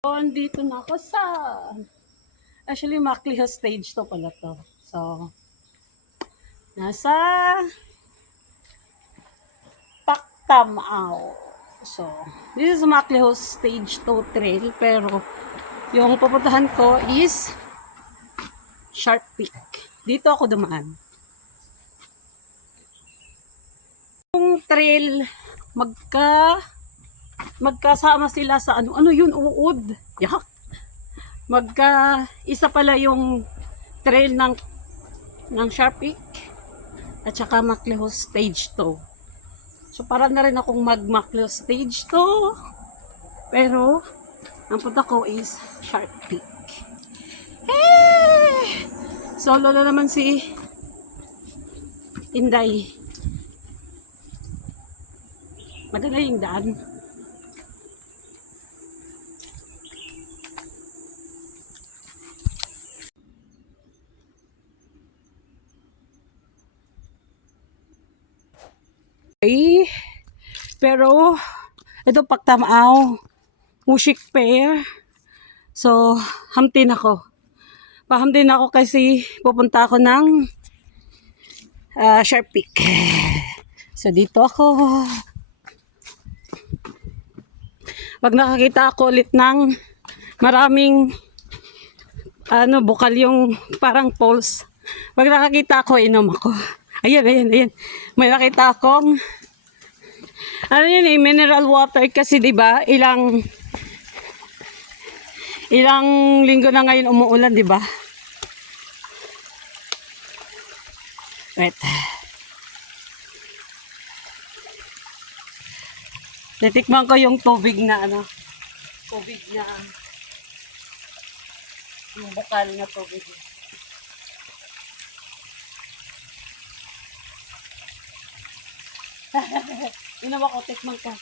Andito na ako sa, actually Macliho stage to pala to. So, nasa Pactamao. So, this is Macliho stage 2 trail, pero yung pupuntahan ko is Sharp Peak. Dito ako dumaan. Yung trail, magkasama sila sa ano yun, uod. Yak. Isa pala yung trail ng Sharp Peak at saka Macliho stage 2. So para na rin akong mag-Macliho stage 2, pero ang punta ko is Sharp Peak. Solo na naman si Inday. Maganda yung daan. Okay. Pero ito Pactamao Music Fair. So hamtin ako. Pahamtin ako kasi pupunta ako ng Sharp Peak. So dito ako. Pag nakakita ako ulit ng maraming bukal yung parang poles. Pag nakakita ako, inom ako. Ayan. May nakita akong mineral water kasi 'di ba? Ilang linggo na ngayon umuulan, 'di ba? Wait. Titikman ko yung tubig na yung bukal na tubig. Inom ako, tikman ka.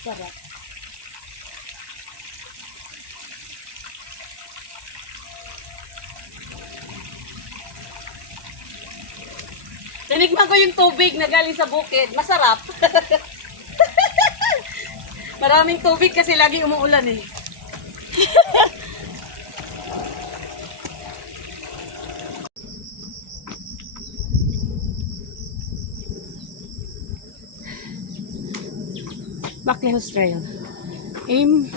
Sarap. Tinikman ko yung tubig na galing sa bukid. Masarap. Maraming tubig kasi lagi umuulan eh. Macliho Trail. Aim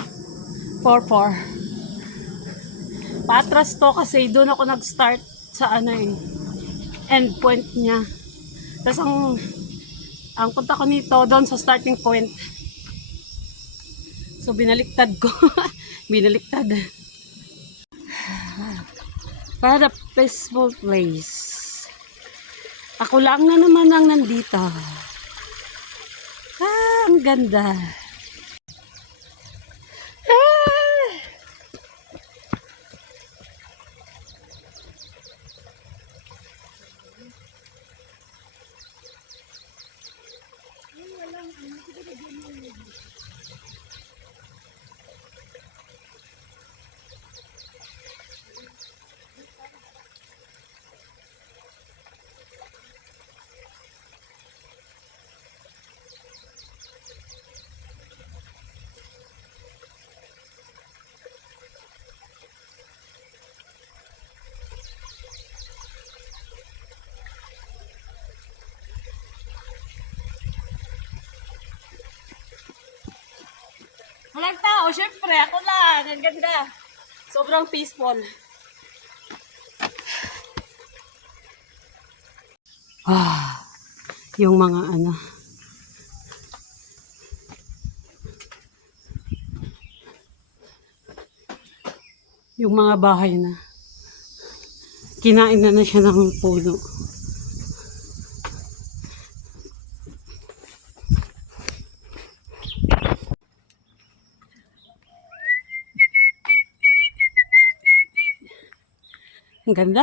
44. Patras to kasi doon ako nag-start sa end point niya. Tapos ang punta ko nito doon sa starting point. So binaliktad ko. Binaliktad. Para peaceful place. Ako lang na naman ang nandito. Ang ganda. Walang tao, syempre, ako lang. Ang ganda. Sobrang peaceful. Yung mga yung mga bahay na kinain na siya ng puno. Ang ganda.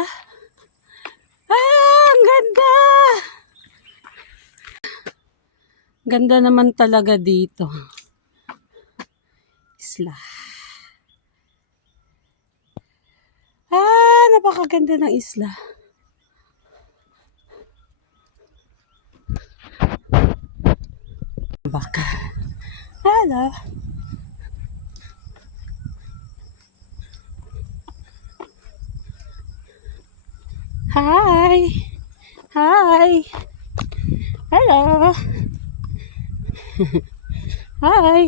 Ang ganda. Ganda naman talaga dito. Isla. Napakaganda ng isla. Baka. Hello. Hi. Hi. Hello. Hi.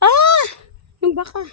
Ah! Yung baka.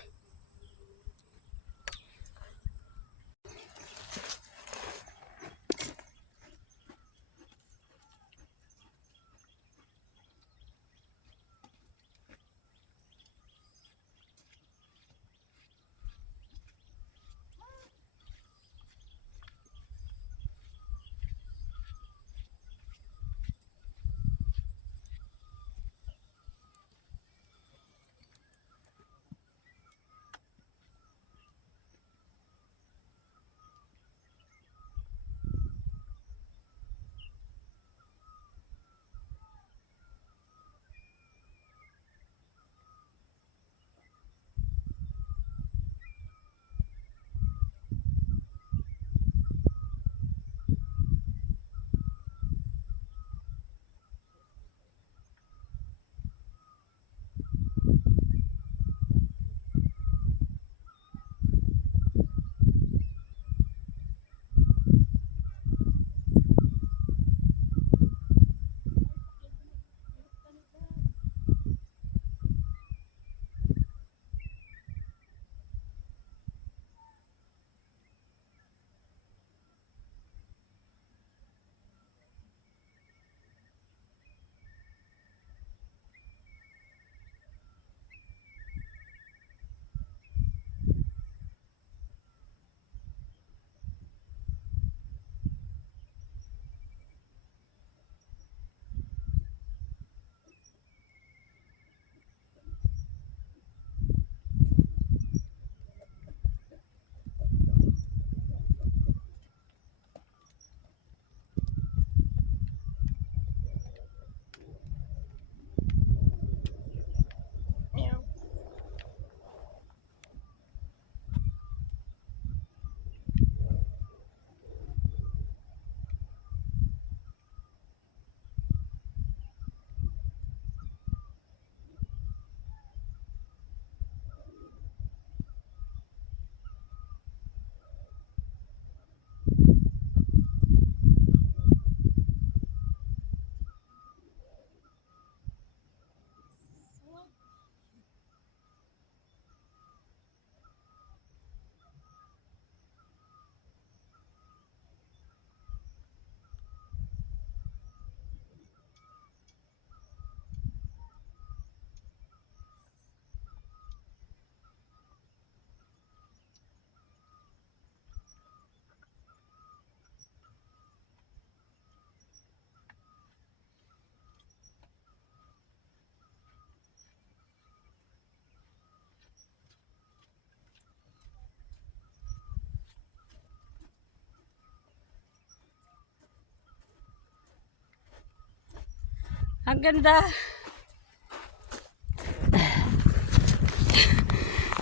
Ang ganda.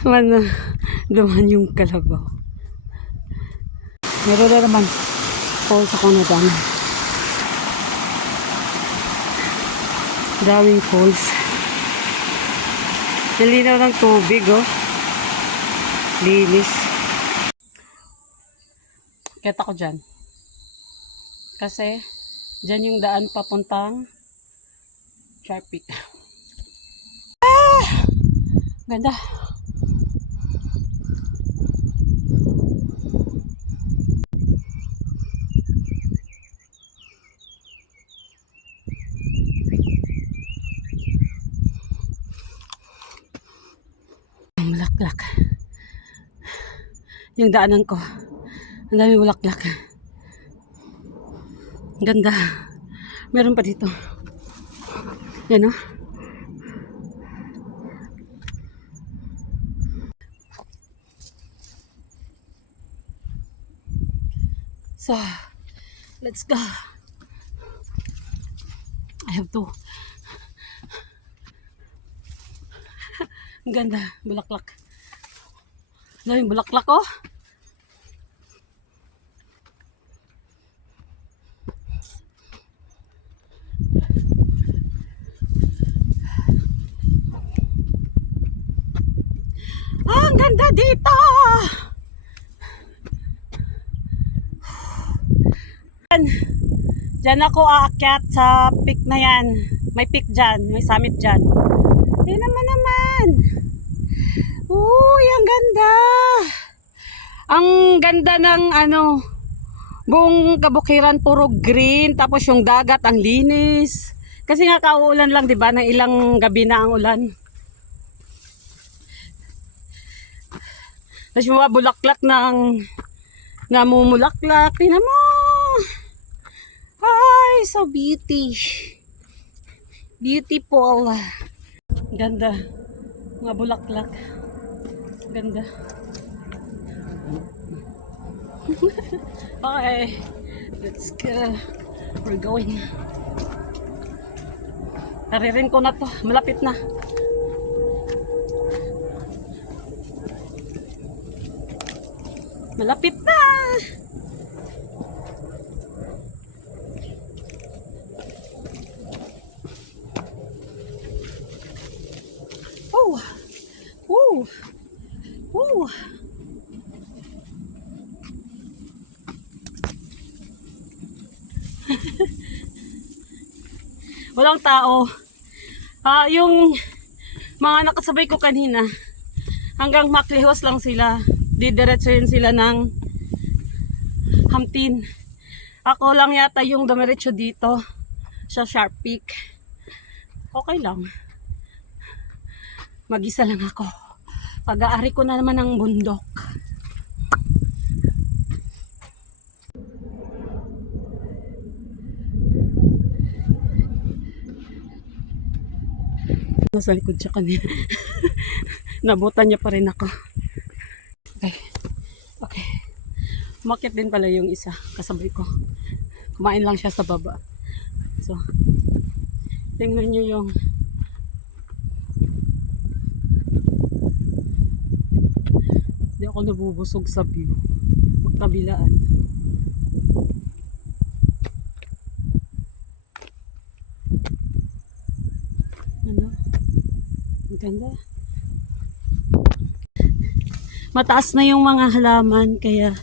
Ano, duman yung kalabaw. Meron na naman falls ako na dami. Daming falls. Nalinaw ng tubig, oh. Linis. Kita ko dyan. Kasi, dyan yung daan papuntang Sharpie. Ah! Ganda. Bulaklak. Yung daanan ko. Ang dami bulaklak. Ganda. Meron pa dito. Yan, oh. So, let's go. I have to. Ang ganda, bulaklak. Daming bulaklak, oh. Ah, ang ganda dito. Diyan ako aakyat sa peak na yan. May peak dyan, may summit dyan. Hindi naman. Uy, ang ganda. Ang ganda ng buong kabukiran puro green. Tapos yung dagat ang linis. Kasi nga kauulan lang, di ba? Ng ilang gabi na ang ulan. Tapos yung mga bulaklak ng namumulaklak. Tingnan mo. Ay, so beautiful. Ganda. Mga bulaklak. Ganda. Okay. Let's go. We're going. Naririn ko na to. Malapit na. Malapit na. Oh. Oh. Oh. Walang tao. Yung mga nakasabay ko kanina, hanggang Maklihos lang sila. Didiretsuhin sila ng Hamtin. Ako lang yata yung dumiretso dito sa Sharp Peak. Okay lang. Mag-isa lang ako. Pag-aari ko na naman ang bundok. Nasa likod siya kanina. Nabutan niya pa rin ako. Okay. Umakyat din pala yung isa. Kasabay ko. Kumain lang siya sa baba. So, tingnan niyo yung hindi ako nabubusog sa view. Magkabilaan. Ang ganda. Mataas na yung mga halaman kaya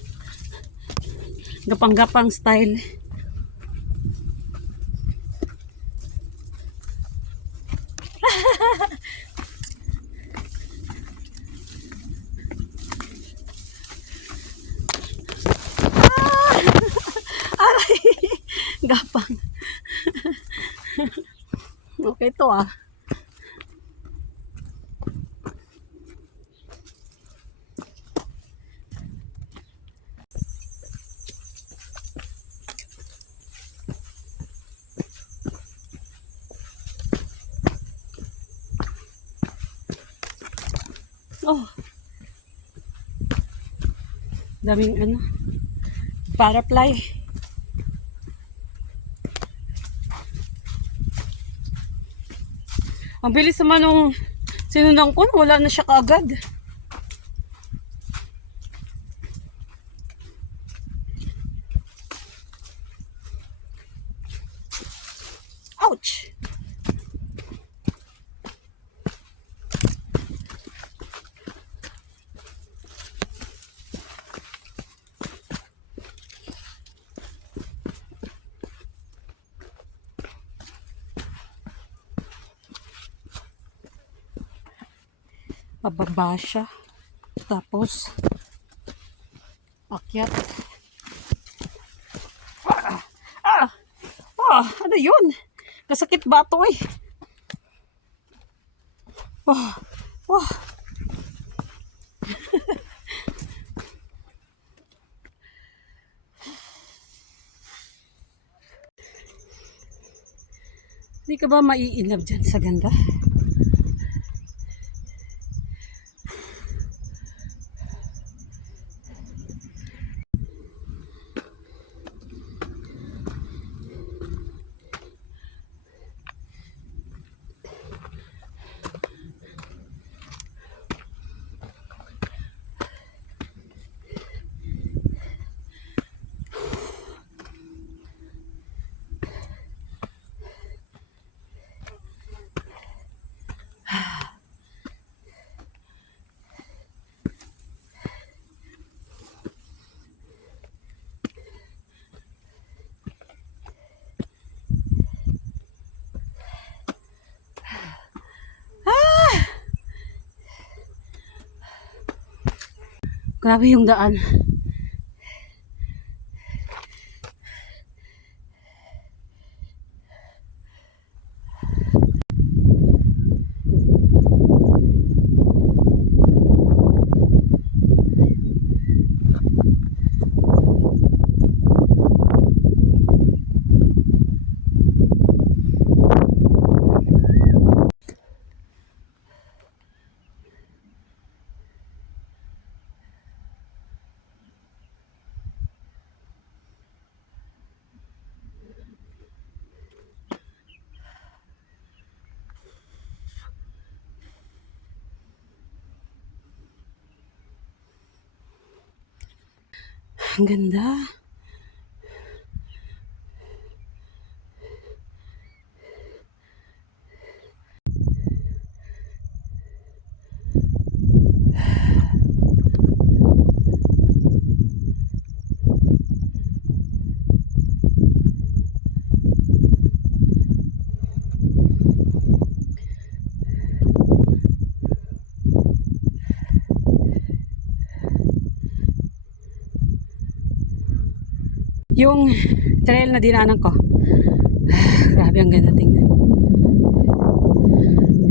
gapang-gapang style. Aray! Gapang. Okay to ah. Oh. Daming butterfly. Ang bilis naman nung sinundan ko, wala na siya kaagad. Ouch! Pababa siya. Tapos, akyat. Ano yun? Kasakit ba ito eh? Oh. Hindi ka ba maiinab dyan sa ganda? Grabe yung daan. Ang ganda. Yung trail na dinaanan ko. Grabe, ang ganda tingnan.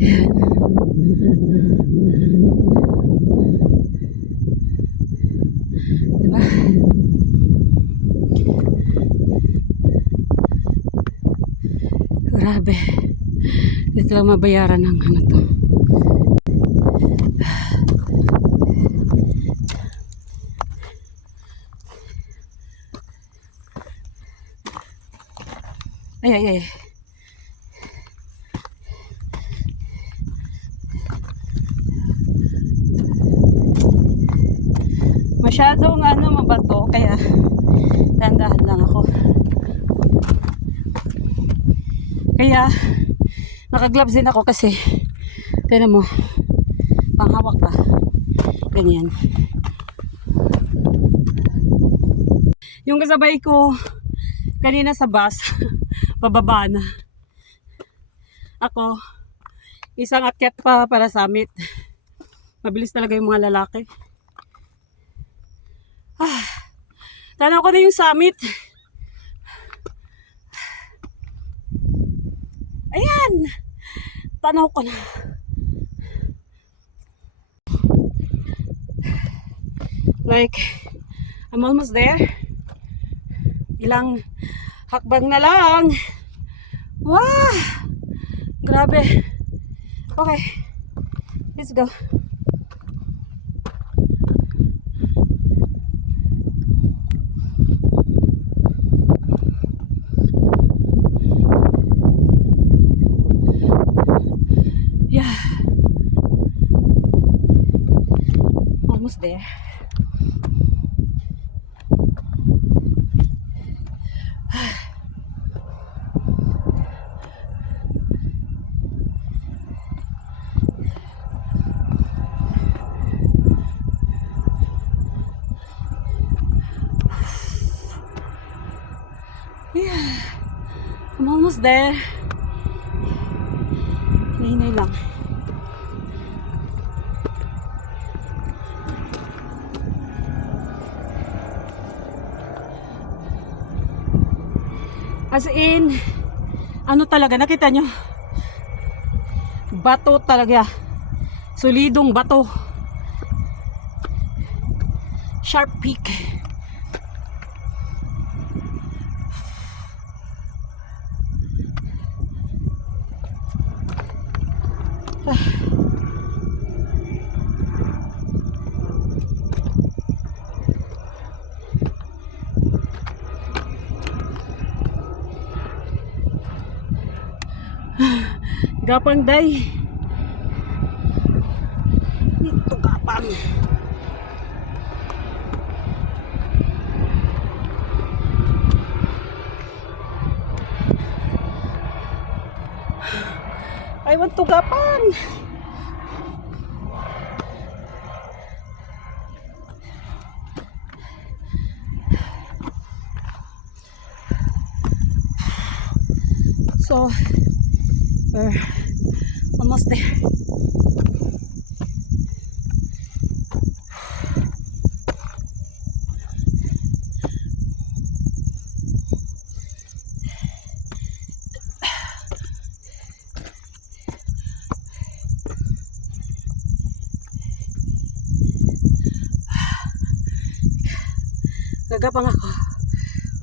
Ayan. Diba? Grabe. Hindi lang mabayaran ng ano to. Ay, ay, ay. Masyadong mabato, kaya dahan-dahan lang ako. Kaya naka-gloves din ako kasi tingnan mo, panghawak pa. Ganyan. Yung kasabay ko kanina sa bus, pababa na. Ako, isang akyat pa para summit. Mabilis talaga yung mga lalaki. Tanaw ko na yung summit. Ayan! Tanaw ko na. Like, I'm almost there. Ilang hakbang na lang. Wow! Grabe. Okay. Let's go. Yeah. Almost there. Yeah, I'm almost there. Hinahinay lang. As in, ano talaga, nakita nyo? Bato talaga. Solidong bato. Sharp Peak. Gapang day. Ito gapang. I want to gapang. So, we're almost there. Gagapang ako.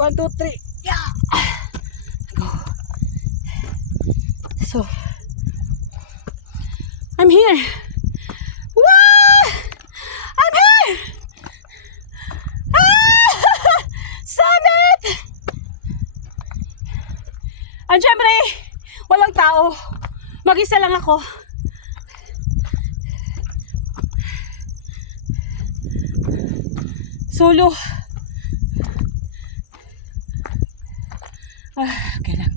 1, 2, 3. Yeah! Go. So, I'm here. Woo! I'm here! Ah! Summit! At syempre, walang tao. Mag-isa lang ako. Solo. Okay lang.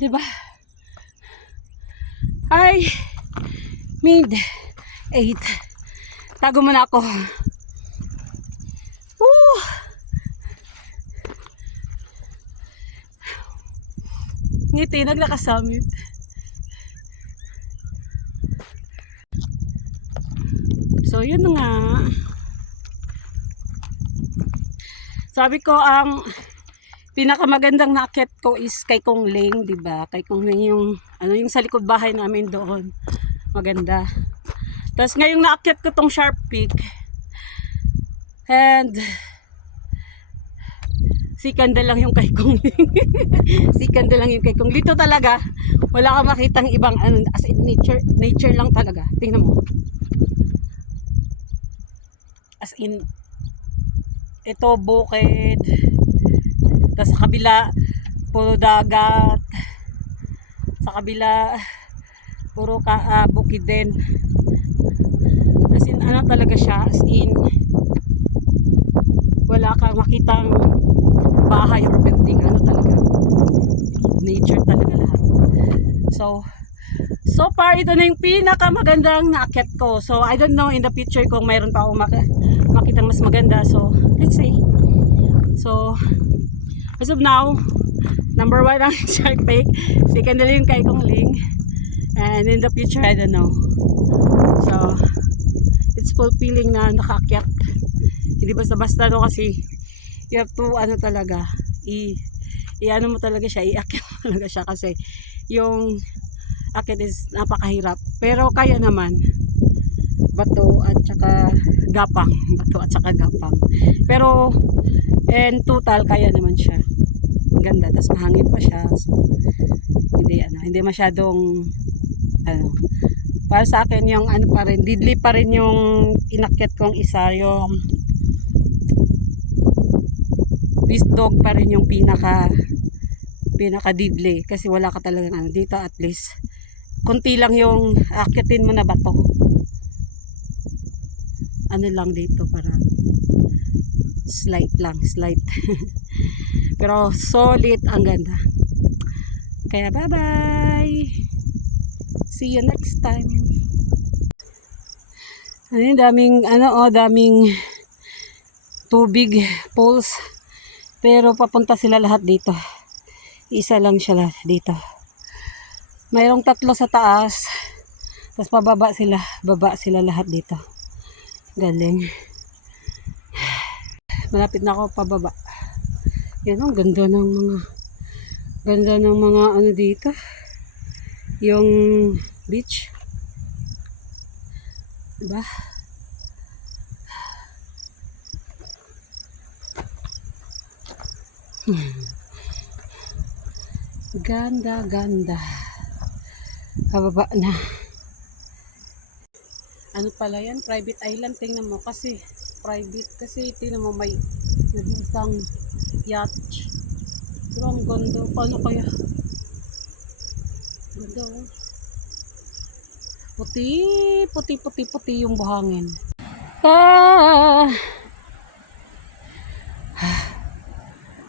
Diba? Ay, mid-8. Tago muna ako. Woo! Ngiti, naglakasamit. So, yun na nga. Sabi ko, ang pinakamagandang naakyat ko is kay Kong Ling, di ba? Kay Kong Ling yung yung sa likod bahay namin doon. Maganda. Tapos ngayong naakyat ko tong Sharp Peak. And sikanda lang yung kay Kong Ling. Sikanda lang yung kay Kong Ling. Dito talaga wala kang makitang ibang as in nature lang talaga. Tingnan mo. As in ito bukid. Tapos sa kabila, puro dagat. Sa kabila, puro bukid din. As in, talaga siya. As in, wala kang makitang bahay or building. Talaga. Nature talaga lahat. So far, ito na yung pinakamagandang naakyat ko. So, I don't know in the future kung mayroon pa akong makitang mas maganda. So, let's see. So, as of now, number 1 ang Shark Peak. Second na yung kay Kong Ling. And in the future, I don't know. So, it's fulfilling na nakaakyat. Hindi basta-basta no kasi you have to talaga mo talaga siya, iakyat mo talaga siya kasi yung akyat is napakahirap. Pero kaya naman. Bato at saka gapang. Bato at saka gapang. Pero in total kaya naman siya. Ang ganda, tapos mahangin pa siya. So, hindi masyadong para sa akin yung pa rin, didli pa rin yung inakyat kong isa, yung beast dog pa rin yung pinaka didli kasi wala ka talagang dito at least konti lang yung akyatin mo na bato. Lang dito parang slight pero solid, ang ganda. Kaya bye bye, see you next time. Daming daming tubig pools pero papunta sila lahat dito. Isa lang siya dito. Mayroong 3 sa taas tapos baba sila lahat dito. Galing. Malapit na ako pababa. Yan ang ganda ng mga dito. Yung beach. Diba? Ganda. Pababa na. Pala yan? Private island. Tingnan mo kasi private. Kasi tingnan mo may nag-isang yacht. Pero ang ganda. Paano kaya? Ganda oh. Puti yung buhangin.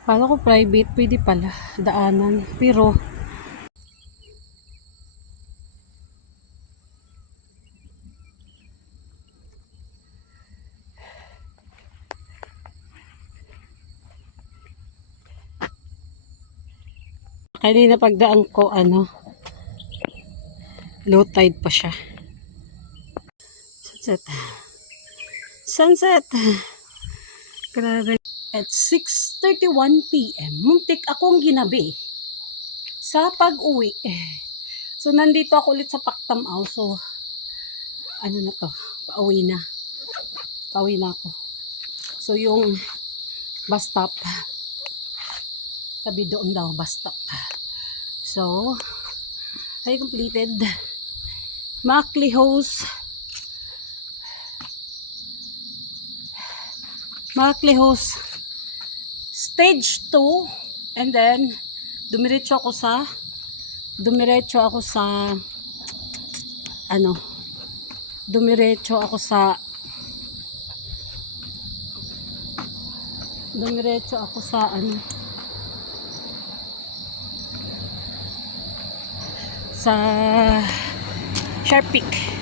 Kala ko private. Pwede pala. Daanan. Pero kanina pagdaan ko low tide pa siya. Sunset. Grabe. At 6:31 PM, muntik akong ginabi sa pag-uwi. So, nandito ako ulit sa Pactamao. So, ano na to? Pauwi na. Pauwi na ako. So, yung bus stop. Sabi doon daw, bus stop. So, I completed Maclehose stage 2, and then dumiretso ako sa ano, dumiretso ako sa ano, sa Sharp Peak.